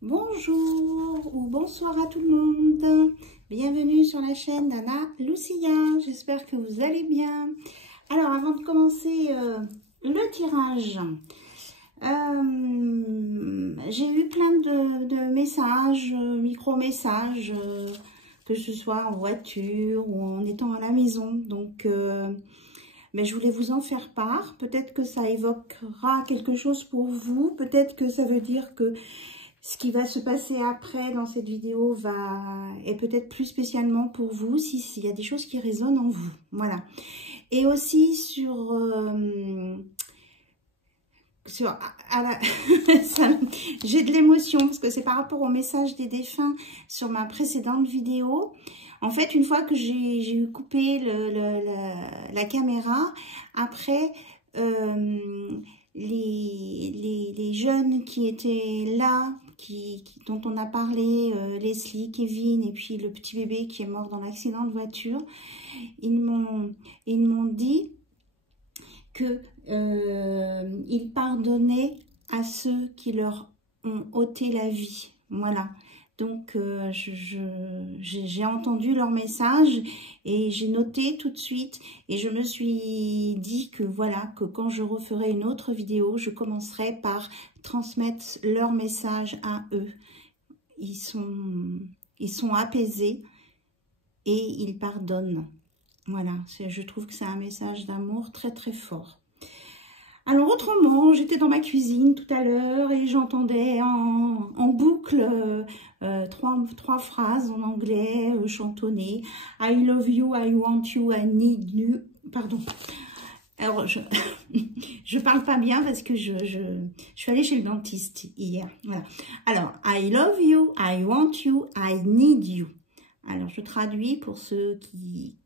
Bonjour ou bonsoir à tout le monde. Bienvenue sur la chaîne d'Anna Lucia. J'espère que vous allez bien. Alors, avant de commencer le tirage, j'ai eu plein de messages, micro-messages, que ce soit en voiture ou en étant à la maison. Donc, mais je voulais vous en faire part. Peut-être que ça évoquera quelque chose pour vous. Peut-être que ça veut dire que ce qui va se passer après dans cette vidéo est peut-être plus spécialement pour vous, s'il y a des choses qui résonnent en vous. Voilà. Et aussi j'ai de l'émotion parce que c'est par rapport au message des défunts sur ma précédente vidéo. En fait, une fois que j'ai coupé la caméra, après... les jeunes qui étaient là, dont on a parlé, Leslie, Kevin et puis le petit bébé qui est mort dans l'accident de voiture, ils m'ont dit que ils pardonnaient à ceux qui leur ont ôté la vie. Voilà. Donc, j'ai entendu leur message et j'ai noté tout de suite. Et je me suis dit que voilà, que quand je referai une autre vidéo, je commencerai par transmettre leur message à eux. Ils sont apaisés et ils pardonnent. Voilà, je trouve que c'est un message d'amour très très fort. Alors autrement, j'étais dans ma cuisine tout à l'heure et j'entendais en boucle trois phrases en anglais chantonnées. I love you, I want you, I need you. Pardon. Alors je parle pas bien parce que je suis allée chez le dentiste hier. Voilà. Alors I love you, I want you, I need you. Alors je traduis pour ceux qui...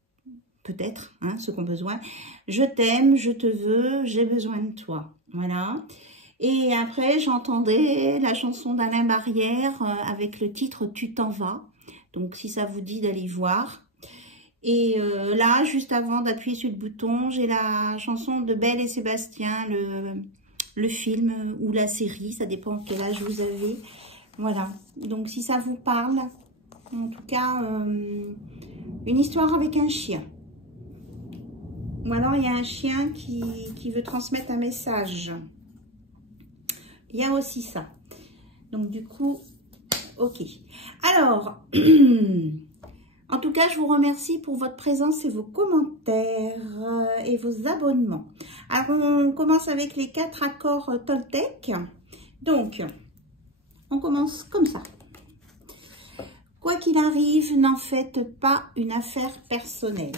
peut-être, hein, ceux qui ont besoin. Je t'aime, je te veux, j'ai besoin de toi. Voilà. Et après, j'entendais la chanson d'Alain Barrière avec le titre « Tu t'en vas ». Donc, si ça vous dit d'aller voir. Et là, juste avant d'appuyer sur le bouton, j'ai la chanson de Belle et Sébastien, le film ou la série. Ça dépend quel âge vous avez. Voilà. Donc, si ça vous parle, en tout cas, une histoire avec un chien. Ou alors, il y a un chien qui veut transmettre un message. Il y a aussi ça. Donc, du coup, ok. Alors, en tout cas, je vous remercie pour votre présence et vos commentaires et vos abonnements. Alors, on commence avec les 4 accords Toltec. Donc, on commence comme ça. Quoi qu'il arrive, n'en faites pas une affaire personnelle.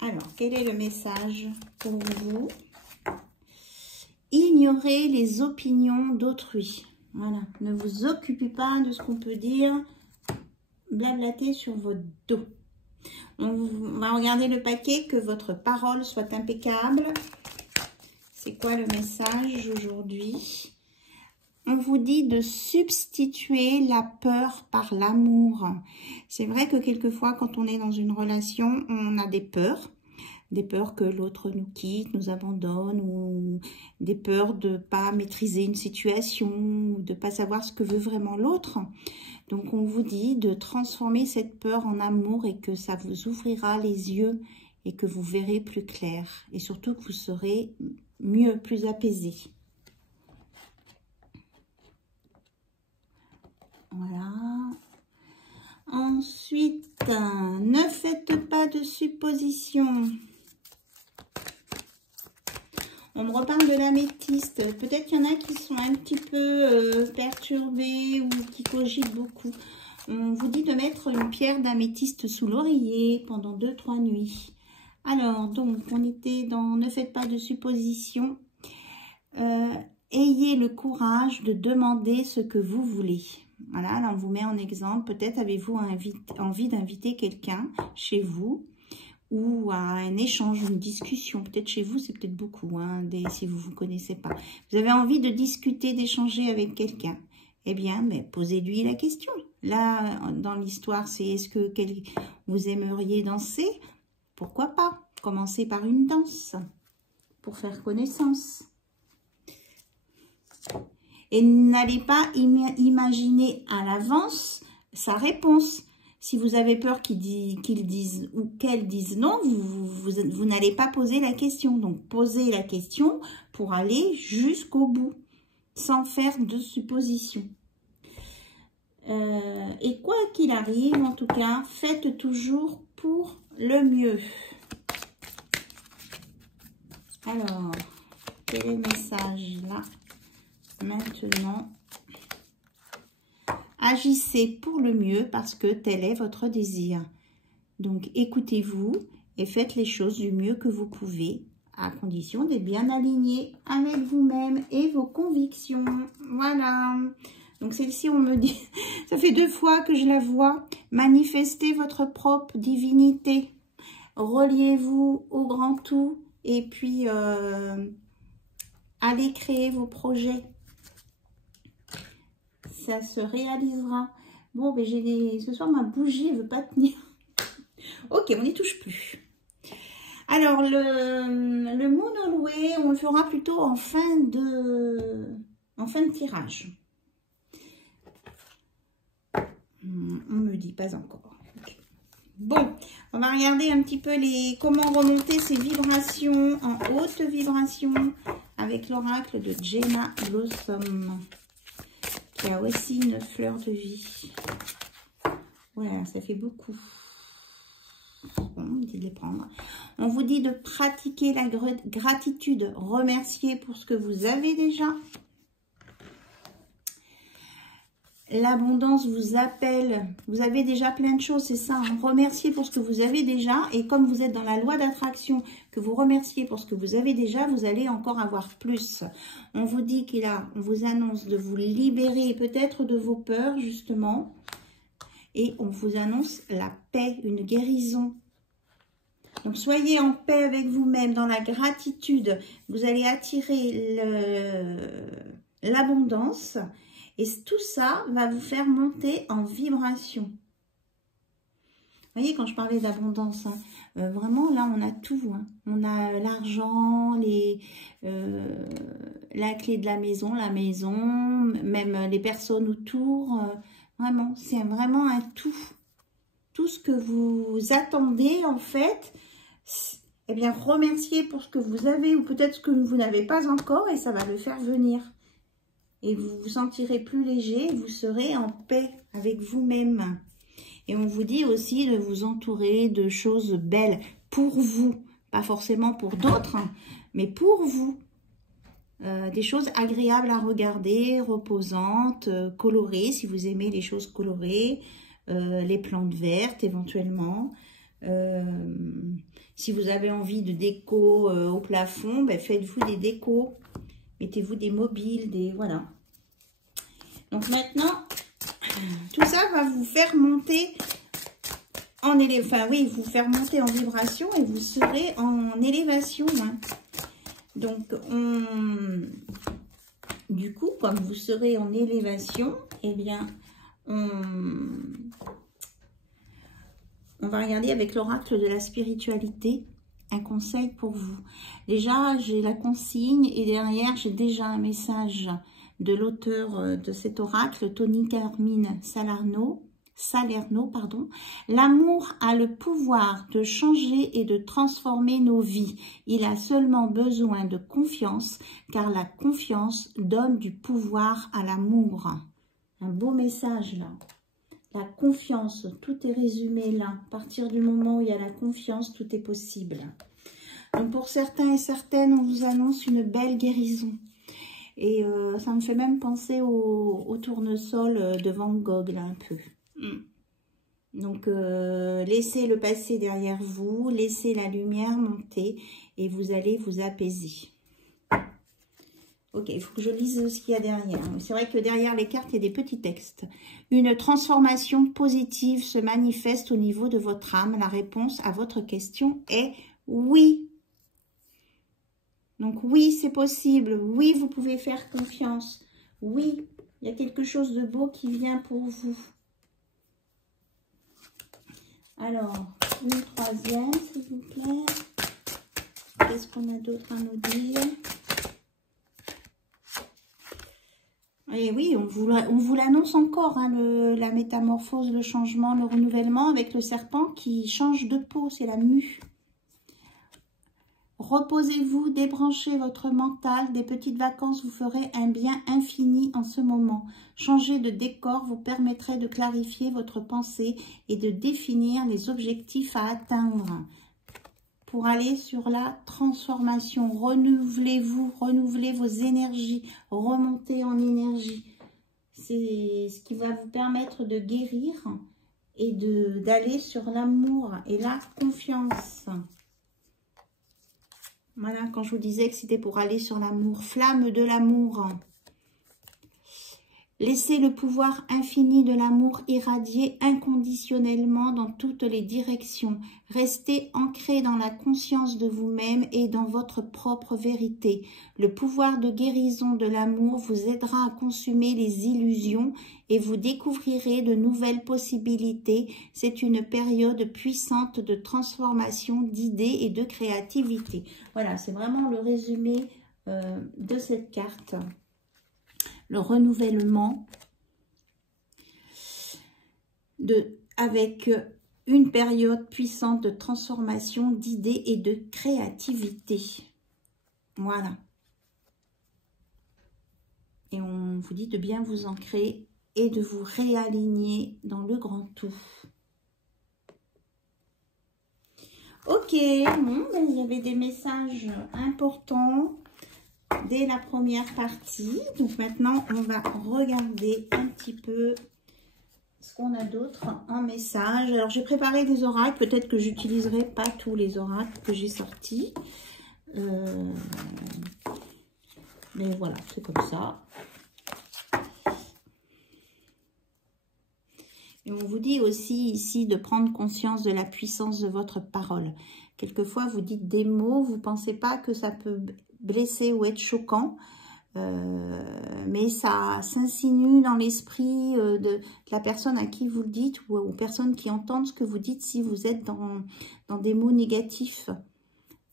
Alors, quel est le message pour vous? Ignorez les opinions d'autrui. Voilà, ne vous occupez pas de ce qu'on peut dire, blablater sur votre dos. On va regarder le paquet, que votre parole soit impeccable. C'est quoi le message aujourd'hui? On vous dit de substituer la peur par l'amour. C'est vrai que quelquefois, quand on est dans une relation, on a des peurs que l'autre nous quitte, nous abandonne, ou des peurs de ne pas maîtriser une situation, ou de ne pas savoir ce que veut vraiment l'autre. Donc, on vous dit de transformer cette peur en amour et que ça vous ouvrira les yeux et que vous verrez plus clair. Et surtout que vous serez mieux, plus apaisé. Voilà. Ensuite, ne faites pas de suppositions. On me reparle de l'améthyste. Peut-être qu'il y en a qui sont un petit peu perturbés ou qui cogitent beaucoup. On vous dit de mettre une pierre d'améthyste sous l'oreiller pendant 2-3 nuits. Alors, donc, on était dans « Ne faites pas de suppositions ». Ayez le courage de demander ce que vous voulez. Voilà, là, on vous met en exemple. Peut-être avez-vous envie d'inviter quelqu'un chez vous, ou à un échange, une discussion. Peut-être chez vous, c'est peut-être beaucoup, hein, si vous ne vous connaissez pas. Vous avez envie de discuter, d'échanger avec quelqu'un. Eh bien, mais posez-lui la question. Là, dans l'histoire, c'est est-ce que vous aimeriez danser? Pourquoi pas? Commencez par une danse pour faire connaissance. Et n'allez pas imaginer à l'avance sa réponse. Si vous avez peur qu'ils disent ou qu'elles disent non, vous n'allez pas poser la question. Donc, posez la question pour aller jusqu'au bout, sans faire de suppositions. Et quoi qu'il arrive, en tout cas, faites toujours pour le mieux. Alors, quel est le message là? Maintenant, agissez pour le mieux parce que tel est votre désir. Donc, écoutez-vous et faites les choses du mieux que vous pouvez, à condition d'être bien aligné avec vous-même et vos convictions. Voilà. Donc, celle-ci, on me dit, ça fait 2 fois que je la vois. Manifestez votre propre divinité. Reliez-vous au grand tout et puis allez créer vos projets. Ça se réalisera. Bon, ben ce soir, ma bougie ne veut pas tenir. Ok, on n'y touche plus. Alors, le monoloué, on le fera plutôt en fin de tirage. On me dit pas encore. Okay. Bon, on va regarder un petit peu comment remonter ces vibrations en haute vibration avec l'oracle de Jenna Blossom. Il y a aussi une fleur de vie. Voilà, ça fait beaucoup. Bon, on dit de les prendre. On vous dit de pratiquer la gratitude. Remercier pour ce que vous avez déjà. L'abondance vous appelle. Vous avez déjà plein de choses, c'est ça. Hein. Remerciez pour ce que vous avez déjà. Et comme vous êtes dans la loi d'attraction, que vous remerciez pour ce que vous avez déjà, vous allez encore avoir plus. On vous dit on vous annonce de vous libérer peut-être de vos peurs, justement. Et on vous annonce la paix, une guérison. Donc, soyez en paix avec vous-même, dans la gratitude. Vous allez attirer l'abondance. Et tout ça va vous faire monter en vibration. Vous voyez, quand je parlais d'abondance, hein, vraiment, là, on a tout. Hein. On a l'argent, la clé de la maison, même les personnes autour. Vraiment, c'est vraiment un tout. Tout ce que vous attendez, en fait, eh bien, remerciez pour ce que vous avez ou peut-être ce que vous n'avez pas encore et ça va le faire venir. Et vous vous sentirez plus léger, vous serez en paix avec vous-même. Et on vous dit aussi de vous entourer de choses belles pour vous. Pas forcément pour d'autres, hein, mais pour vous. Des choses agréables à regarder, reposantes, colorées, si vous aimez les choses colorées. Les plantes vertes éventuellement. Si vous avez envie de déco au plafond, ben faites-vous des décos. Mettez-vous des mobiles, voilà. Donc maintenant, tout ça va vous faire monter en vous faire monter en vibration et vous serez en élévation. Hein. Donc, du coup, comme vous serez en élévation, eh bien, on va regarder avec l'oracle de la spiritualité. Un conseil pour vous. Déjà, j'ai la consigne et derrière, j'ai déjà un message de l'auteur de cet oracle, Tony Carmine Salerno. L'amour a le pouvoir de changer et de transformer nos vies. Il a seulement besoin de confiance, car la confiance donne du pouvoir à l'amour. Un beau message là. La confiance, tout est résumé là. À partir du moment où il y a la confiance, tout est possible. Donc pour certains et certaines, on vous annonce une belle guérison. Et ça me fait même penser au tournesol de Van Gogh, là, un peu. Donc laissez le passé derrière vous, laissez la lumière monter et vous allez vous apaiser. Ok, il faut que je lise ce qu'il y a derrière. C'est vrai que derrière les cartes, il y a des petits textes. Une transformation positive se manifeste au niveau de votre âme. La réponse à votre question est oui. Donc oui, c'est possible. Oui, vous pouvez faire confiance. Oui, il y a quelque chose de beau qui vient pour vous. Alors, une troisième, s'il vous plaît. Qu'est-ce qu'on a d'autre à nous dire? Et oui, on vous l'annonce encore, hein, la métamorphose, le changement, le renouvellement avec le serpent qui change de peau, c'est la mue. Reposez-vous, débranchez votre mental, des petites vacances vous feraient un bien infini en ce moment. Changer de décor vous permettrait de clarifier votre pensée et de définir les objectifs à atteindre. Pour aller sur la transformation, renouvelez-vous, renouvelez vos énergies, remontez en énergie. C'est ce qui va vous permettre de guérir et d'aller sur l'amour et la confiance. Voilà, quand je vous disais que c'était pour aller sur l'amour, flamme de l'amour. Laissez le pouvoir infini de l'amour irradier inconditionnellement dans toutes les directions. Restez ancré dans la conscience de vous-même et dans votre propre vérité. Le pouvoir de guérison de l'amour vous aidera à consumer les illusions et vous découvrirez de nouvelles possibilités. C'est une période puissante de transformation, d'idées et de créativité. Voilà, c'est vraiment le résumé de cette carte. Le renouvellement avec une période puissante de transformation, d'idées et de créativité. Voilà. Et on vous dit de bien vous ancrer et de vous réaligner dans le grand tout. Ok, bon, ben, il y avait des messages importants dès la première partie. Donc maintenant, on va regarder un petit peu ce qu'on a d'autre en message. Alors, j'ai préparé des oracles. Peut-être que j'utiliserai pas tous les oracles que j'ai sortis. Mais voilà, c'est comme ça. Et on vous dit aussi ici de prendre conscience de la puissance de votre parole. Quelquefois, vous dites des mots, vous ne pensez pas que ça peut blesser ou être choquant, mais ça s'insinue dans l'esprit de la personne à qui vous le dites ou aux personnes qui entendent ce que vous dites si vous êtes dans des mots négatifs.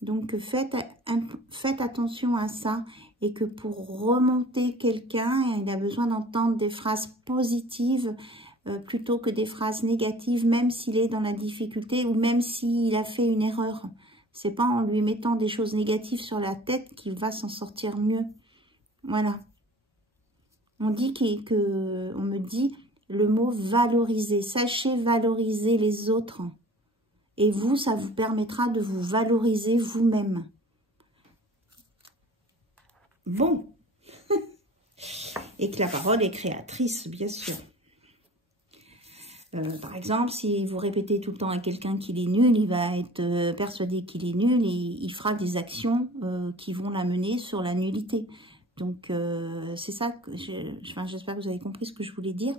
Donc, faites attention à ça et que pour remonter quelqu'un, il a besoin d'entendre des phrases positives plutôt que des phrases négatives, même s'il est dans la difficulté ou même s'il a fait une erreur. C'est pas en lui mettant des choses négatives sur la tête qu'il va s'en sortir mieux. Voilà. On me dit le mot valoriser. Sachez valoriser les autres. Et vous, ça vous permettra de vous valoriser vous-même. Bon. Et que la parole est créatrice, bien sûr. Par exemple, si vous répétez tout le temps à quelqu'un qu'il est nul, il va être persuadé qu'il est nul et il fera des actions qui vont l'amener sur la nullité. Donc, c'est ça que j'espère que vous avez compris ce que je voulais dire.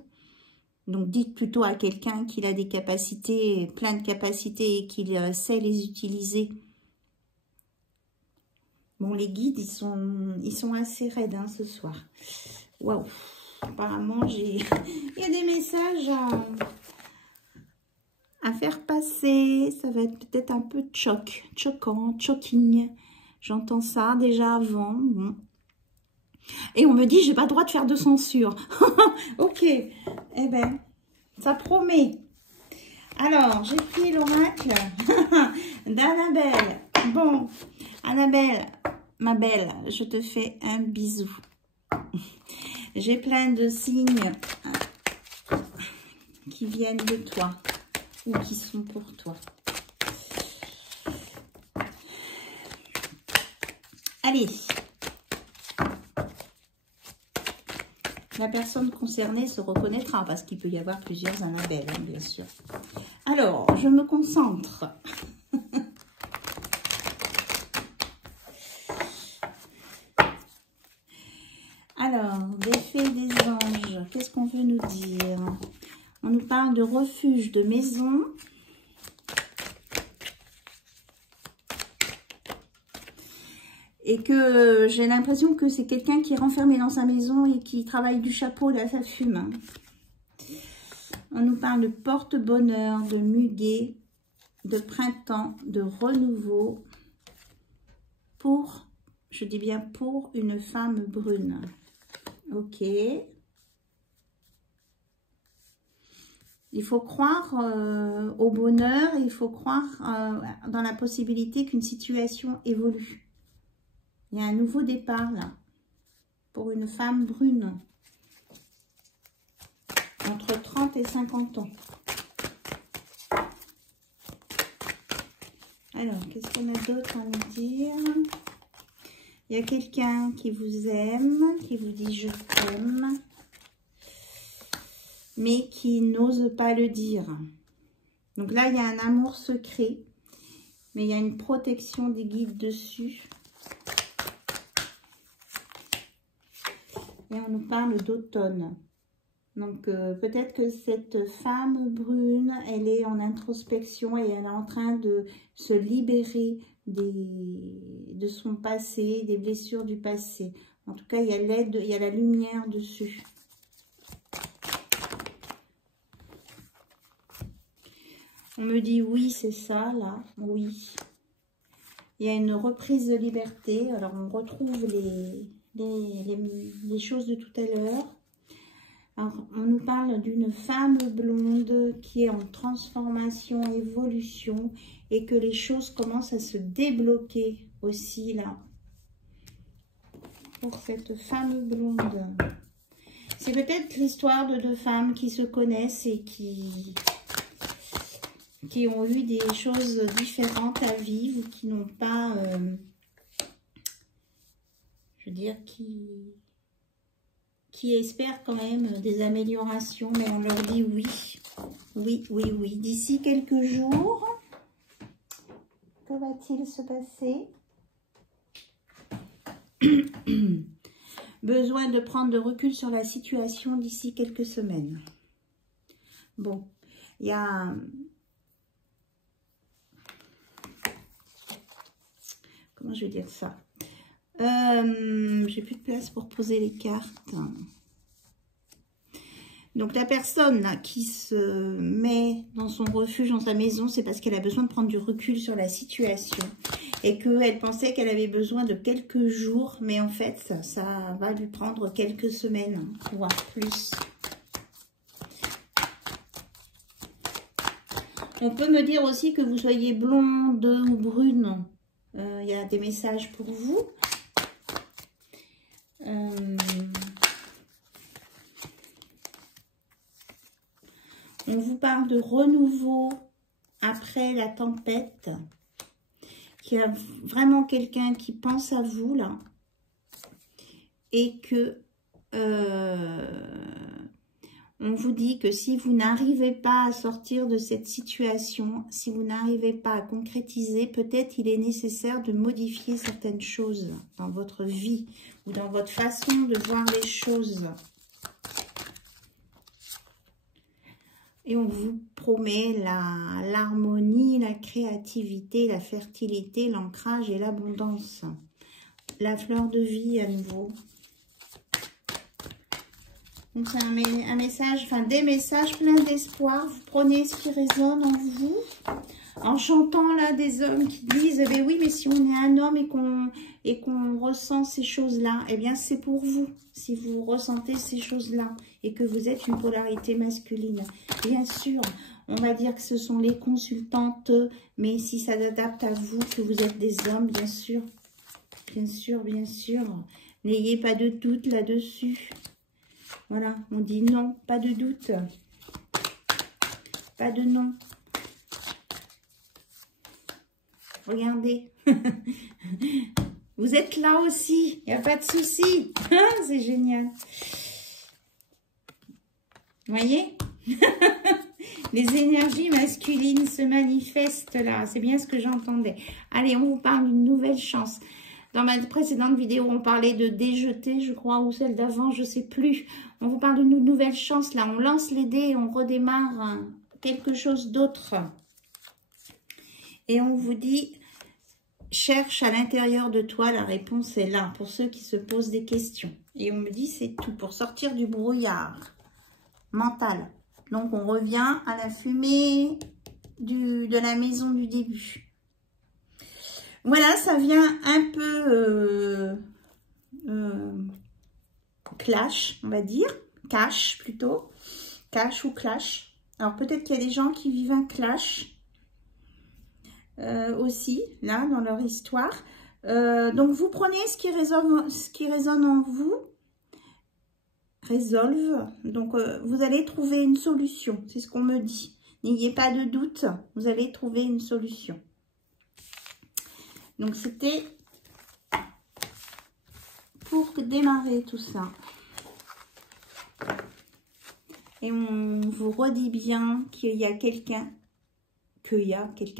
Donc, dites plutôt à quelqu'un qu'il a des capacités, plein de capacités et qu'il sait les utiliser. Bon, les guides, ils sont assez raides hein, ce soir. Waouh! Apparemment, il y a des messages à faire passer. Ça va être peut-être un peu choquant, shocking. J'entends ça déjà avant. Bon. Et on me dit, j'ai pas le droit de faire de censure. Ok. Eh ben, ça promet. Alors, j'ai pris l'oracle d'Annabelle. Bon, Annabelle, ma belle, je te fais un bisou. J'ai plein de signes qui viennent de toi ou qui sont pour toi. Allez. La personne concernée se reconnaîtra parce qu'il peut y avoir plusieurs Annabelle, hein, bien sûr. Alors, je me concentre. Alors, des fées, des anges, qu'est-ce qu'on veut nous dire? On nous parle de refuge, de maison. Et que j'ai l'impression que c'est quelqu'un qui est renfermé dans sa maison et qui travaille du chapeau, là, ça fume. On nous parle de porte-bonheur, de muguet, de printemps, de renouveau. Pour, je dis bien pour une femme brune. Ok. Il faut croire au bonheur, il faut croire dans la possibilité qu'une situation évolue. Il y a un nouveau départ là, pour une femme brune, entre 30 et 50 ans. Alors, qu'est-ce qu'on a d'autre à nous dire? Il y a quelqu'un qui vous aime, qui vous dit « je t'aime », mais qui n'ose pas le dire. Donc là, il y a un amour secret, mais il y a une protection des guides dessus. Et on nous parle d'automne. Donc peut-être que cette femme brune, elle est en introspection et elle est en train de se libérer de son passé, des blessures du passé. En tout cas, il y a l'aide, il y a la lumière dessus. On me dit oui, c'est ça, là, oui. Il y a une reprise de liberté. Alors, on retrouve les choses de tout à l'heure. Alors, on nous parle d'une femme blonde qui est en transformation, évolution, et que les choses commencent à se débloquer aussi, là, pour cette femme blonde. C'est peut-être l'histoire de deux femmes qui se connaissent et qui ont eu des choses différentes à vivre, ou qui n'ont pas, je veux dire, qui espèrent quand même des améliorations, mais on leur dit oui, oui, oui, oui. D'ici quelques jours, que va-t-il se passer? Besoin de prendre de recul sur la situation d'ici quelques semaines. Bon, il y a... Comment je vais dire ça? J'ai plus de place pour poser les cartes. Donc la personne là qui se met dans son refuge, dans sa maison, c'est parce qu'elle a besoin de prendre du recul sur la situation. Et qu'elle pensait qu'elle avait besoin de quelques jours. Mais en fait, ça va lui prendre quelques semaines, voire plus. On peut me dire aussi que vous soyez blonde ou brune. Il y a des messages pour vous. On vous parle de renouveau après la tempête. Qu'il y a vraiment quelqu'un qui pense à vous là. Et que on vous dit que si vous n'arrivez pas à sortir de cette situation, si vous n'arrivez pas à concrétiser, peut-être il est nécessaire de modifier certaines choses dans votre vie ou dans votre façon de voir les choses. Et on vous promet l'harmonie, la créativité, la fertilité, l'ancrage et l'abondance. La fleur de vie à nouveau. Donc c'est un message, enfin des messages pleins d'espoir. Vous prenez ce qui résonne en vous. En chantant là des hommes qui disent, eh bien oui, mais si on est un homme et qu'on ressent ces choses-là, eh bien c'est pour vous. Si vous ressentez ces choses-là et que vous êtes une polarité masculine. Bien sûr, on va dire que ce sont les consultantes, mais si ça s'adapte à vous, que vous êtes des hommes, bien sûr. Bien sûr, bien sûr. N'ayez pas de doute là-dessus. Voilà, on dit non, pas de doute. Pas de non. Regardez. Vous êtes là aussi. Il n'y a pas de souci. C'est génial. Vous voyez? Les énergies masculines se manifestent là. C'est bien ce que j'entendais. Allez, on vous parle d'une nouvelle chance. Dans ma précédente vidéo, on parlait de déjeter, je crois, ou celle d'avant, je ne sais plus. On vous parle d'une nouvelle chance, là. On lance les dés et on redémarre quelque chose d'autre. Et on vous dit, cherche à l'intérieur de toi, la réponse est là, pour ceux qui se posent des questions. Et on me dit, c'est tout, pour sortir du brouillard mental. Donc, on revient à la fumée de la maison du début. Voilà, ça vient un peu clash, on va dire. Cash plutôt. Cash ou clash. Alors peut-être qu'il y a des gens qui vivent un clash aussi, là, dans leur histoire. Donc vous prenez ce qui résonne en vous. Résolve. Donc vous allez trouver une solution. C'est ce qu'on me dit. N'ayez pas de doute. Vous allez trouver une solution. Donc c'était pour démarrer tout ça. Et on vous redit bien qu'il y a quelqu'un,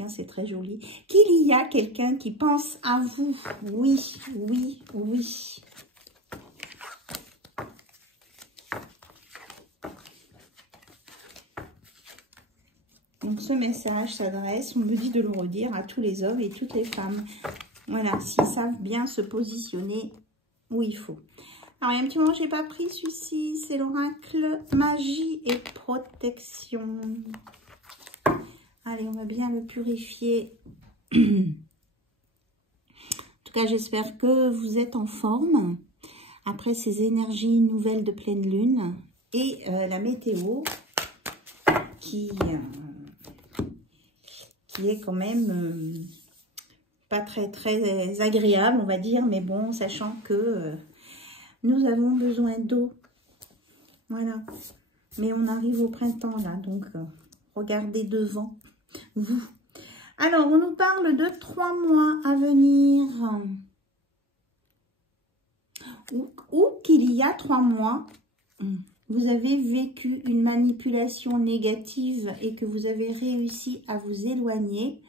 c'est très joli, qu'il y a quelqu'un qui pense à vous. Oui, oui, oui. Donc ce message s'adresse, on me dit de le redire à tous les hommes et toutes les femmes. Voilà, s'ils savent bien se positionner où il faut. Alors, il y a un petit moment, je n'ai pas pris celui-ci. C'est l'oracle magie et protection. Allez, on va bien le purifier. En tout cas, j'espère que vous êtes en forme. Après ces énergies nouvelles de pleine lune. Et la météo qui est quand même pas très agréable, on va dire. Mais bon, sachant que... nous avons besoin d'eau. Voilà. Mais on arrive au printemps, là. Donc, regardez devant vous. Alors, on nous parle de 3 mois à venir. Ou qu'il y a 3 mois, vous avez vécu une manipulation négative et que vous avez réussi à vous éloigner.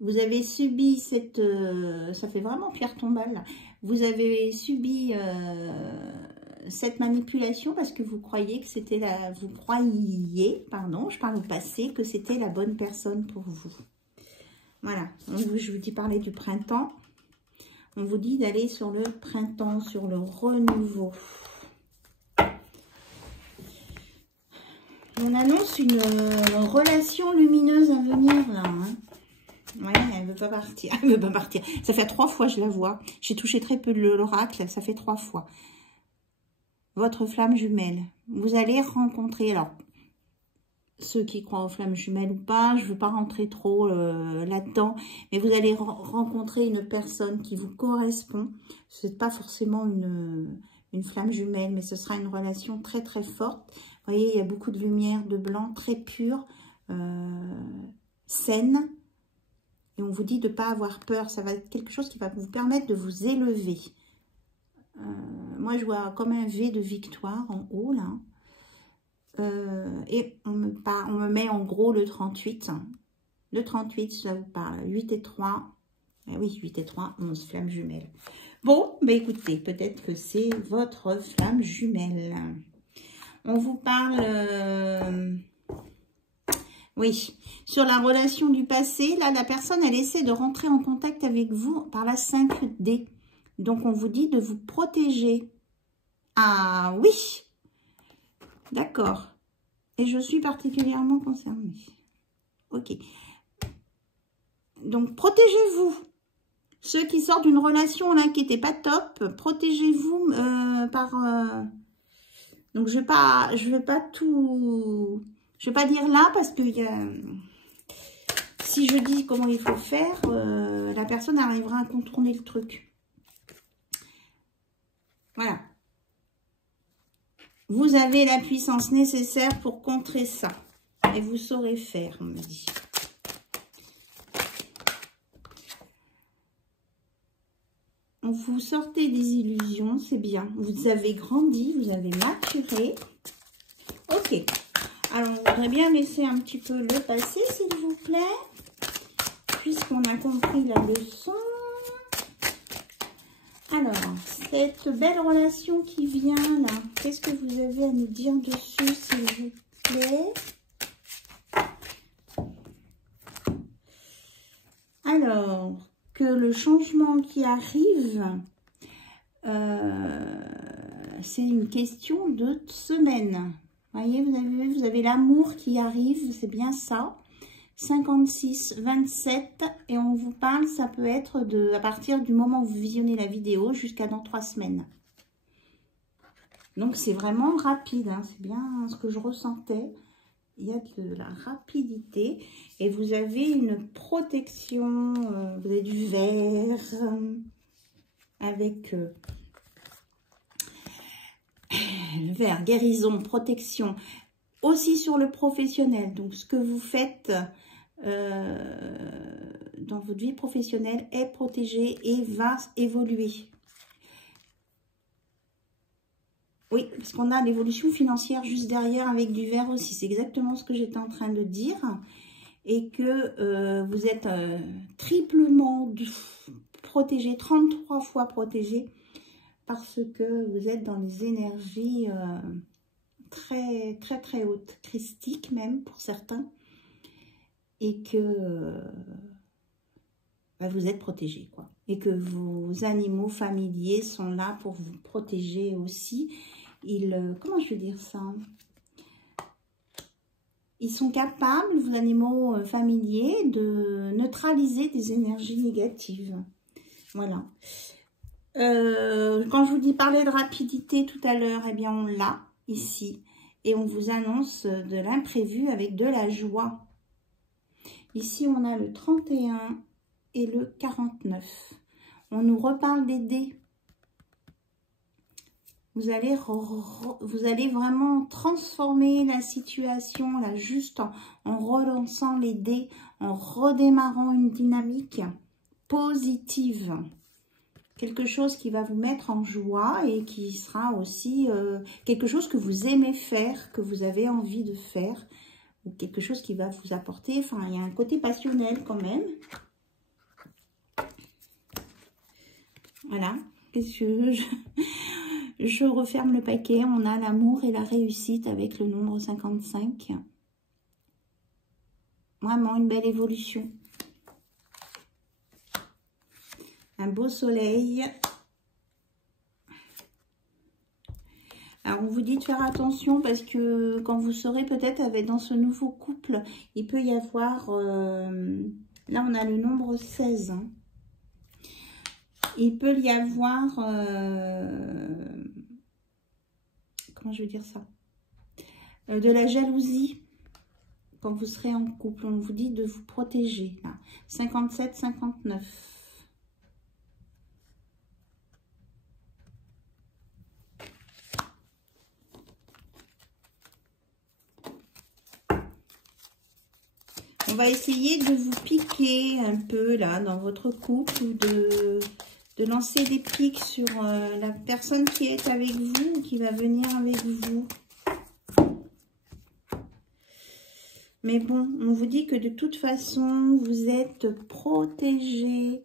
Vous avez subi cette... ça fait vraiment pierre tombale, là. Vous avez subi cette manipulation parce que vous croyez que c'était la... Vous croyiez, pardon, je parle au passé, que c'était la bonne personne pour vous. Voilà. Je vous dis parler du printemps. On vous dit d'aller sur le printemps, sur le renouveau. On annonce une relation lumineuse à venir, là, hein. Ouais, elle ne veut pas partir. Elle veut pas partir. Ça fait 3 fois, je la vois. J'ai touché très peu l'oracle. Ça fait 3 fois. Votre flamme jumelle. Vous allez rencontrer... Alors, ceux qui croient aux flammes jumelles ou pas, je ne veux pas rentrer trop là-dedans. Mais vous allez rencontrer une personne qui vous correspond. Ce n'est pas forcément une flamme jumelle, mais ce sera une relation très très forte. Vous voyez, il y a beaucoup de lumière, de blanc, très pure, saine. Et on vous dit de ne pas avoir peur. Ça va être quelque chose qui va vous permettre de vous élever. Moi, je vois comme un V de victoire en haut, là. Et on me met en gros le 38. Le 38, ça vous parle. 8 et 3. Ah oui, 8 et 3, 11 flammes jumelles. Bon, bah écoutez, peut-être que c'est votre flamme jumelle. On vous parle... oui, sur la relation du passé, là, la personne, elle essaie de rentrer en contact avec vous par la 5D. Donc, on vous dit de vous protéger. Ah oui, d'accord. Et je suis particulièrement concernée. Ok. Donc, protégez-vous. Ceux qui sortent d'une relation, là, qui n'était pas top, protégez-vous par... Donc, je vais pas tout... Je ne vais pas dire là parce que si je dis comment il faut faire, la personne arrivera à contourner le truc. Voilà. Vous avez la puissance nécessaire pour contrer ça. Et vous saurez faire, on me dit. Vous sortez des illusions, c'est bien. Vous avez grandi, vous avez maturé. Ok. Alors, on voudrait bien laisser un petit peu le passé, s'il vous plaît. Puisqu'on a compris la leçon. Alors, cette belle relation qui vient là, qu'est-ce que vous avez à nous dire dessus, s'il vous plaît? Alors, que le changement qui arrive, c'est une question de semaine. Voyez, vous avez l'amour qui arrive, c'est bien ça. 56, 27, et on vous parle, ça peut être à partir du moment où vous visionnez la vidéo jusqu'à dans 3 semaines. Donc, c'est vraiment rapide, hein. C'est bien ce que je ressentais. Il y a de la rapidité. Et vous avez une protection. Vous avez du vert. Avec vert, guérison, protection. Aussi sur le professionnel. Donc, ce que vous faites dans votre vie professionnelle est protégé et va évoluer. Oui, parce qu'on a l'évolution financière juste derrière avec du vert aussi. C'est exactement ce que j'étais en train de dire. Et que vous êtes triplement protégé, 33 fois protégé, parce que vous êtes dans les énergies très, très, très hautes, christiques même pour certains. Et que vous êtes protégé, quoi. Et que vos animaux familiers sont là pour vous protéger aussi. Comment je vais dire ça? Ils sont capables, vos animaux familiers, de neutraliser des énergies négatives. Voilà. Quand je vous dis parler de rapidité tout à l'heure, eh bien on l'a ici. Et on vous annonce de l'imprévu avec de la joie. Ici, on a le 31 et le 49. On nous reparle des dés. Vous allez vraiment transformer la situation là, juste en relançant les dés, en redémarrant une dynamique positive. Quelque chose qui va vous mettre en joie et qui sera aussi quelque chose que vous aimez faire, que vous avez envie de faire, ou quelque chose qui va vous apporter, enfin il y a un côté passionnel quand même. Voilà, je referme le paquet. On a l'amour et la réussite avec le nombre 55. Vraiment une belle évolution. Un beau soleil. Alors, on vous dit de faire attention parce que quand vous serez peut-être dans ce nouveau couple, il peut y avoir... là, on a le nombre 16. Hein. Il peut y avoir... comment je veux dire ça? De la jalousie quand vous serez en couple. On vous dit de vous protéger. Là. 57, 59. On va essayer de vous piquer un peu là dans votre couple ou de lancer des pics sur la personne qui est avec vous ou qui va venir avec vous. Mais bon, on vous dit que de toute façon, vous êtes protégé.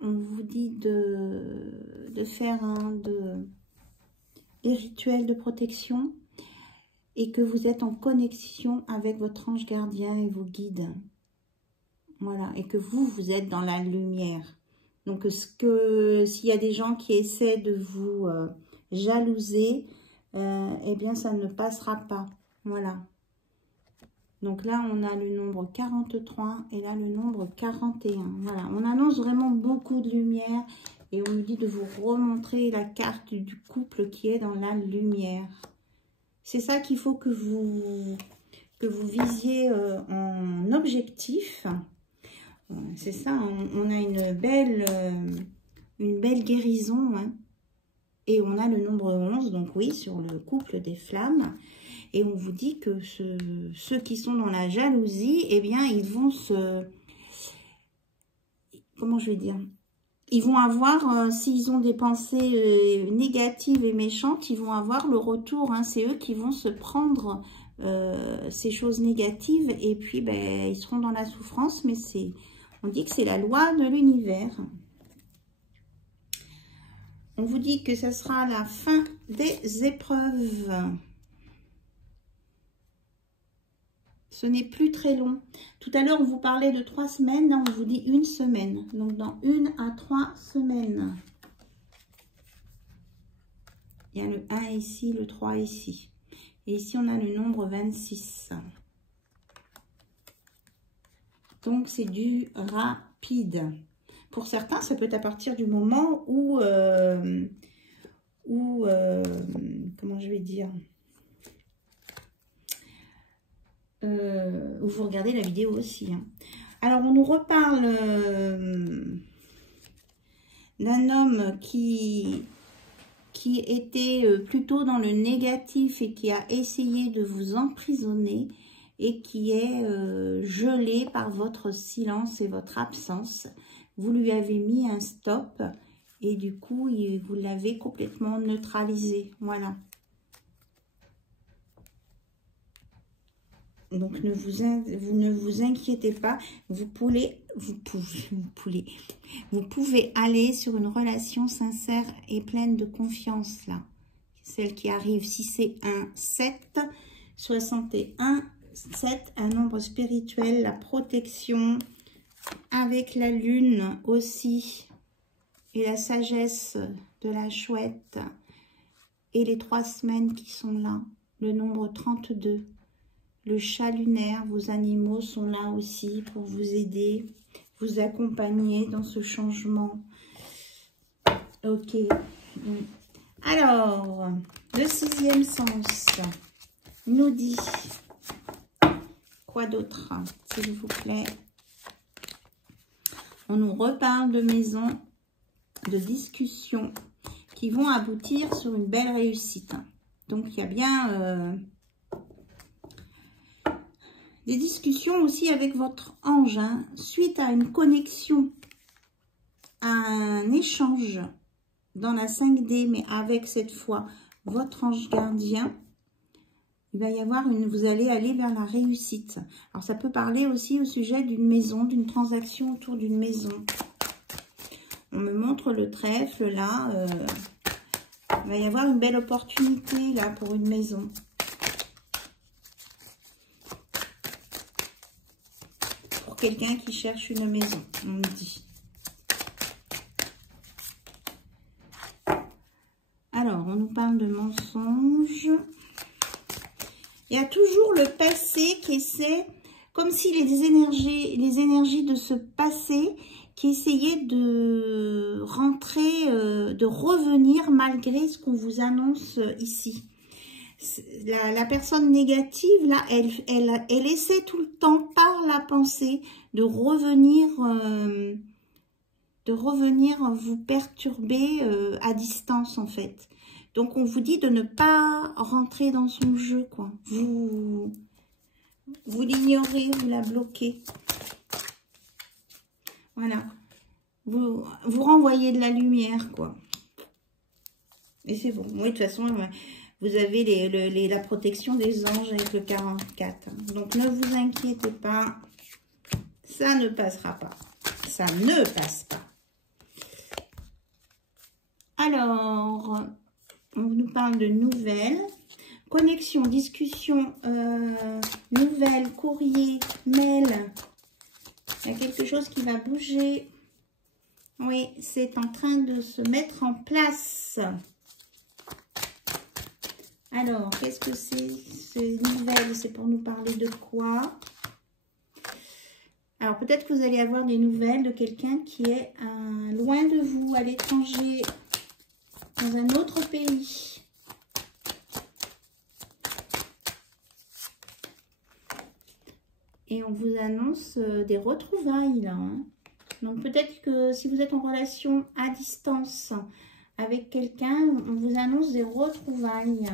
On vous dit de faire des rituels de protection. Et que vous êtes en connexion avec votre ange gardien et vos guides. Voilà. Et que vous êtes dans la lumière. Donc, s'il y a des gens qui essaient de vous jalouser, eh bien, ça ne passera pas. Voilà. Donc là, on a le nombre 43 et là, le nombre 41. Voilà. On annonce vraiment beaucoup de lumière. Et on nous dit de vous remontrer la carte du couple qui est dans la lumière. C'est ça qu'il faut que vous visiez en objectif. C'est ça, on a une belle guérison. Hein. Et on a le nombre 11, donc oui, sur le couple des flammes. Et on vous dit que ceux qui sont dans la jalousie, eh bien, ils vont comment je vais dire? Ils vont avoir, s'ils ont des pensées négatives et méchantes, ils vont avoir le retour. Hein, c'est eux qui vont se prendre ces choses négatives et puis ben, ils seront dans la souffrance. Mais on dit que c'est la loi de l'univers. On vous dit que ça sera la fin des épreuves. Ce n'est plus très long. Tout à l'heure, on vous parlait de 3 semaines. Là, on vous dit 1 semaine. Donc, dans 1 à 3 semaines. Il y a le 1 ici, le 3 ici. Et ici, on a le nombre 26. Donc, c'est du rapide. Pour certains, ça peut être à partir du moment où ou comment je vais dire, ou vous regardez la vidéo aussi. Hein. Alors, on nous reparle d'un homme qui était plutôt dans le négatif et qui a essayé de vous emprisonner et qui est gelé par votre silence et votre absence. Vous lui avez mis un stop et du coup, vous l'avez complètement neutralisé. Voilà. Donc, vous ne vous inquiétez pas. Vous pouvez aller sur une relation sincère et pleine de confiance, là. Celle qui arrive, si c'est un 7, 61, 7, un nombre spirituel, la protection, avec la lune aussi, et la sagesse de la chouette, et les 3 semaines qui sont là, le nombre 32. Le chat lunaire, vos animaux sont là aussi pour vous aider, vous accompagner dans ce changement. Ok. Alors, le 6e sens nous dit quoi d'autre, s'il vous plaît? On nous reparle de maisons, de discussions qui vont aboutir sur une belle réussite. Donc, il y a bien... des discussions aussi avec votre ange, hein, suite à une connexion, à un échange dans la 5D, mais avec cette fois votre ange gardien. Il va y avoir vous allez aller vers la réussite. Alors ça peut parler aussi au sujet d'une maison, d'une transaction autour d'une maison. On me montre le trèfle là. Il va y avoir une belle opportunité là pour une maison. Quelqu'un qui cherche une maison, on me dit. Alors, on nous parle de mensonges. Il y a toujours le passé qui essaie, comme si les énergies de ce passé qui essayaient de rentrer, de revenir malgré ce qu'on vous annonce ici. La personne négative, là, elle essaie tout le temps, par la pensée, de revenir vous perturber à distance, en fait. Donc, on vous dit de ne pas rentrer dans son jeu, quoi. Vous l'ignorez, vous la bloquez. Voilà. Vous renvoyez de la lumière, quoi. Et c'est bon. Oui, de toute façon... Vous avez la protection des anges avec le 44. Donc, ne vous inquiétez pas. Ça ne passera pas. Ça ne passe pas. Alors, on nous parle de nouvelles. Connexion, discussion, nouvelles, courrier, mail. Il y a quelque chose qui va bouger. Oui, c'est en train de se mettre en place. Alors, qu'est-ce que c'est ces nouvelles? C'est pour nous parler de quoi? Alors, peut-être que vous allez avoir des nouvelles de quelqu'un qui est loin de vous, à l'étranger, dans un autre pays. Et on vous annonce des retrouvailles, là. Hein. Donc, peut-être que si vous êtes en relation à distance avec quelqu'un, on vous annonce des retrouvailles.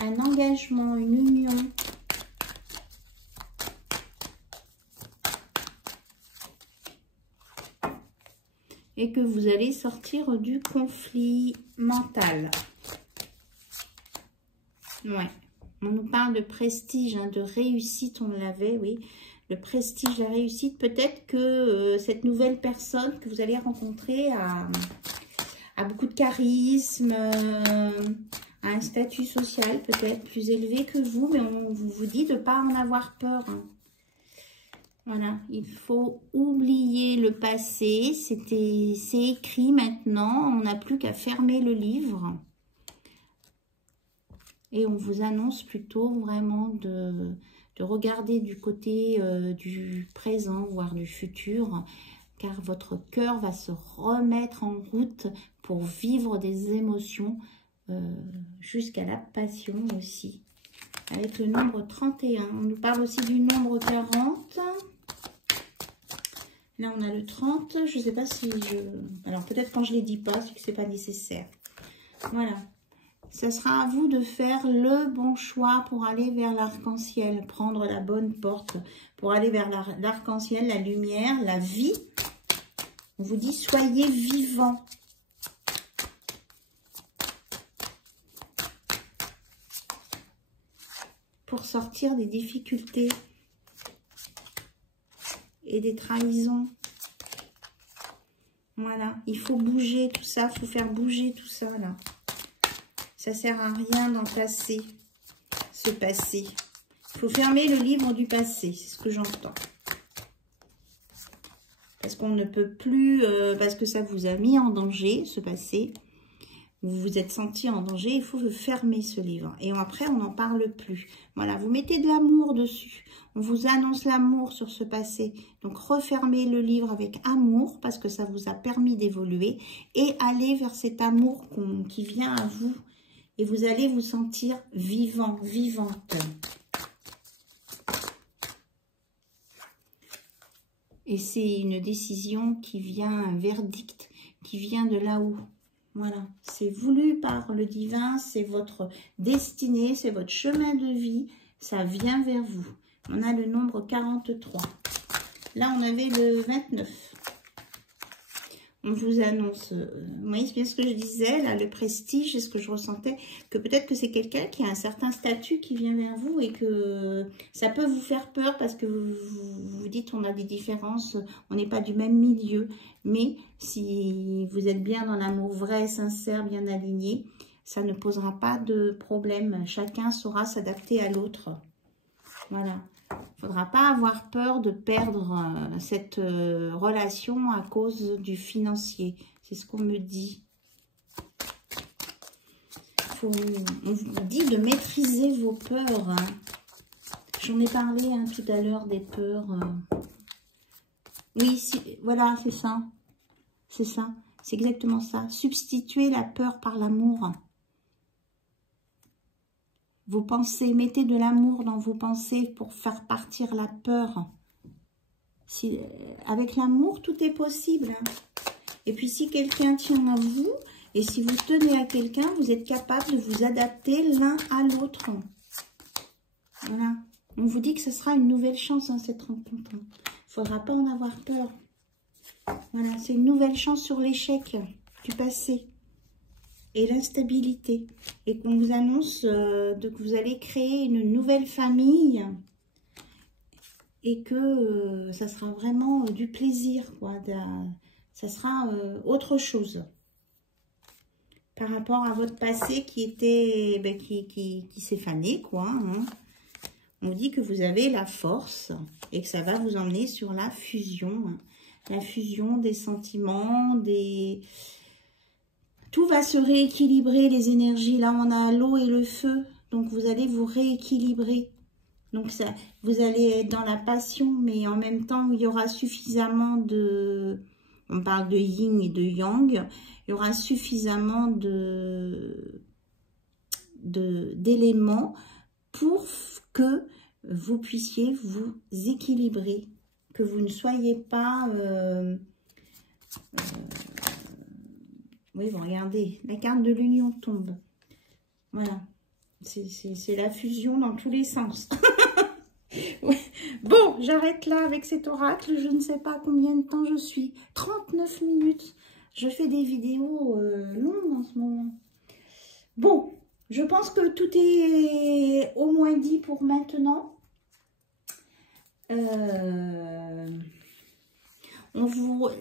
Un engagement, une union. Et que vous allez sortir du conflit mental. Ouais. On nous parle de prestige, hein, de réussite, on l'avait, oui. Le prestige, la réussite. Peut-être que cette nouvelle personne que vous allez rencontrer a beaucoup de charisme, a un statut social peut-être plus élevé que vous, mais on vous dit de ne pas en avoir peur. Hein. Voilà, il faut oublier le passé, c'est écrit maintenant, on n'a plus qu'à fermer le livre. Et on vous annonce plutôt vraiment de regarder du côté du présent, voire du futur, car votre cœur va se remettre en route pour vivre des émotions jusqu'à la passion aussi. Avec le nombre 31. On nous parle aussi du nombre 40. Là, on a le 30. Je ne sais pas si je... Alors, peut-être quand je ne les dis pas, c'est que ce n'est pas nécessaire. Voilà. Ça sera à vous de faire le bon choix pour aller vers l'arc-en-ciel. Prendre la bonne porte pour aller vers l'arc-en-ciel, la lumière, la vie. On vous dit, soyez vivants. Pour sortir des difficultés et des trahisons. Voilà, il faut bouger tout ça, il faut faire bouger tout ça là. Ça sert à rien d'entasser ce passé. Il faut fermer le livre du passé, c'est ce que j'entends. Parce qu'on ne peut plus, parce que ça vous a mis en danger, ce passé. Vous vous êtes senti en danger, il faut fermer ce livre. Et après, on n'en parle plus. Voilà, vous mettez de l'amour dessus. On vous annonce l'amour sur ce passé. Donc, refermez le livre avec amour, parce que ça vous a permis d'évoluer. Et allez vers cet amour qui vient à vous. Et vous allez vous sentir vivant, vivante. Et c'est une décision qui vient, un verdict qui vient de là-haut. Voilà, c'est voulu par le divin, c'est votre destinée, c'est votre chemin de vie, ça vient vers vous. On a le nombre 43. Là, on avait le 29. On vous annonce, vous voyez, c'est bien ce que je disais, là, le prestige, et ce que je ressentais, que peut-être que c'est quelqu'un qui a un certain statut qui vient vers vous et que ça peut vous faire peur parce que vous vous dites on a des différences, on n'est pas du même milieu. Mais si vous êtes bien dans l'amour vrai, sincère, bien aligné, ça ne posera pas de problème. Chacun saura s'adapter à l'autre. Voilà. Il ne faudra pas avoir peur de perdre cette relation à cause du financier. C'est ce qu'on me dit. On vous dit de maîtriser vos peurs. Hein. J'en ai parlé tout à l'heure des peurs. Oui, voilà, c'est ça. C'est ça. C'est exactement ça. Substituer la peur par l'amour. Vos pensées, mettez de l'amour dans vos pensées pour faire partir la peur. Avec l'amour, tout est possible. Hein. Et puis, si quelqu'un tient à vous, et si vous tenez à quelqu'un, vous êtes capable de vous adapter l'un à l'autre. Voilà. On vous dit que ce sera une nouvelle chance, hein, cette rencontre. Il ne faudra pas en avoir peur. Voilà, c'est une nouvelle chance sur l'échec du passé. Et l'instabilité, et qu'on vous annonce que vous allez créer une nouvelle famille et que ça sera vraiment du plaisir, quoi. Ça sera autre chose par rapport à votre passé qui était qui s'est fané, quoi. Hein. On vous dit que vous avez la force et que ça va vous emmener sur la fusion, hein. La fusion des sentiments, tout va se rééquilibrer, les énergies. Là, on a l'eau et le feu. Donc, vous allez vous rééquilibrer. Donc, ça, vous allez être dans la passion, mais en même temps, il y aura suffisamment de... On parle de yin et de yang. Il y aura suffisamment d'éléments pour que vous puissiez vous équilibrer. Que vous ne soyez pas... oui, bon, regardez, la carte de l'union tombe. Voilà. C'est la fusion dans tous les sens. Bon, j'arrête là avec cet oracle. Je ne sais pas combien de temps je suis. 39 minutes. Je fais des vidéos longues en ce moment. Bon, je pense que tout est au moins dit pour maintenant.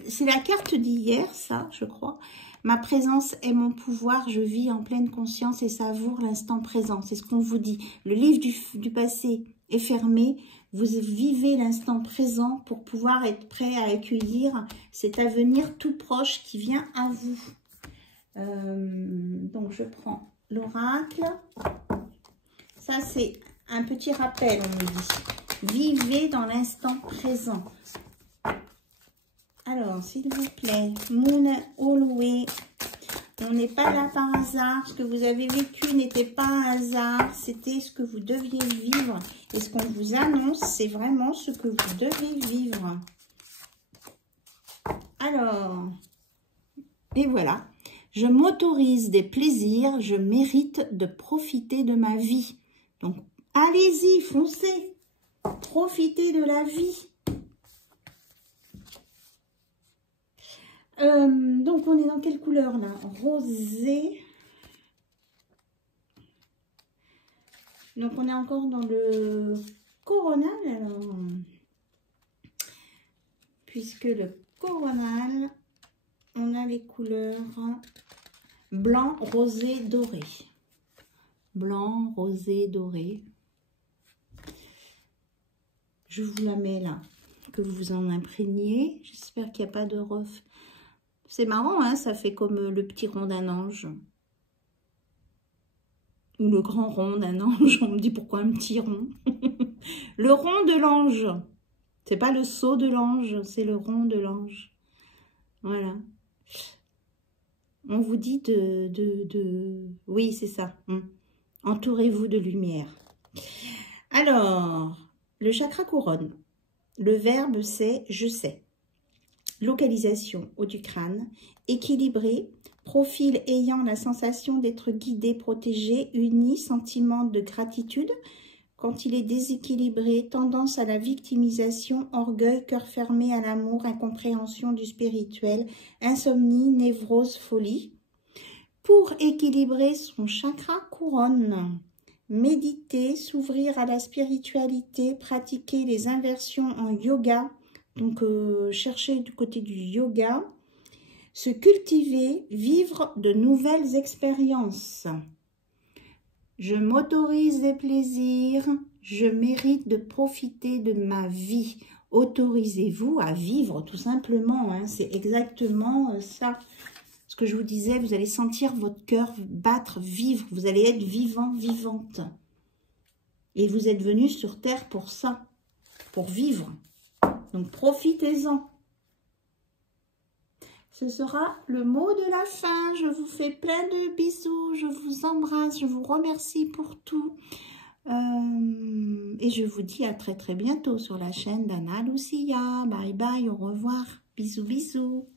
C'est la carte d'hier, ça, je crois. Ma présence est mon pouvoir, je vis en pleine conscience et savoure l'instant présent. C'est ce qu'on vous dit. Le livre du passé est fermé. Vous vivez l'instant présent pour pouvoir être prêt à accueillir cet avenir tout proche qui vient à vous. Donc, je prends l'oracle. Ça, c'est un petit rappel, on me dit. Vivez dans l'instant présent. Alors, Alors, s'il vous plaît, Moon Holloway, on n'est pas là par hasard. Ce que vous avez vécu n'était pas un hasard. C'était ce que vous deviez vivre. Et ce qu'on vous annonce, c'est vraiment ce que vous devez vivre. Alors, et voilà. Je m'autorise des plaisirs. Je mérite de profiter de ma vie. Donc, allez-y, foncez. Profitez de la vie. Donc, on est dans quelle couleur là? Rosé. Donc, on est encore dans le coronal. Alors, puisque le coronal, on a les couleurs blanc, rosé, doré. Blanc, rosé, doré. Je vous la mets là, que vous vous en imprégniez. J'espère qu'il n'y a pas de ref. C'est marrant, hein, ça fait comme le petit rond d'un ange. Ou le grand rond d'un ange. On me dit pourquoi un petit rond. Le rond de l'ange. C'est pas le seau de l'ange, c'est le rond de l'ange. Voilà. On vous dit Oui, c'est ça. Entourez-vous de lumière. Alors, le chakra couronne. Le verbe, c'est « je sais ». Localisation haut du crâne, équilibré, profil ayant la sensation d'être guidé, protégé, uni, sentiment de gratitude. Quand il est déséquilibré, tendance à la victimisation, orgueil, cœur fermé à l'amour, incompréhension du spirituel, insomnie, névrose, folie. Pour équilibrer son chakra couronne, méditer, s'ouvrir à la spiritualité, pratiquer les inversions en yoga, donc chercher du côté du yoga, se cultiver, vivre de nouvelles expériences. Je m'autorise des plaisirs, je mérite de profiter de ma vie. Autorisez-vous à vivre tout simplement, hein, c'est exactement ça. Ce que je vous disais, vous allez sentir votre cœur battre, vivre, vous allez être vivant, vivante. Et vous êtes venu sur Terre pour ça, pour vivre. Donc, profitez-en. Ce sera le mot de la fin. Je vous fais plein de bisous. Je vous embrasse. Je vous remercie pour tout. Et je vous dis à très très bientôt sur la chaîne d'Anna Lucia. Bye bye. Au revoir. Bisous bisous.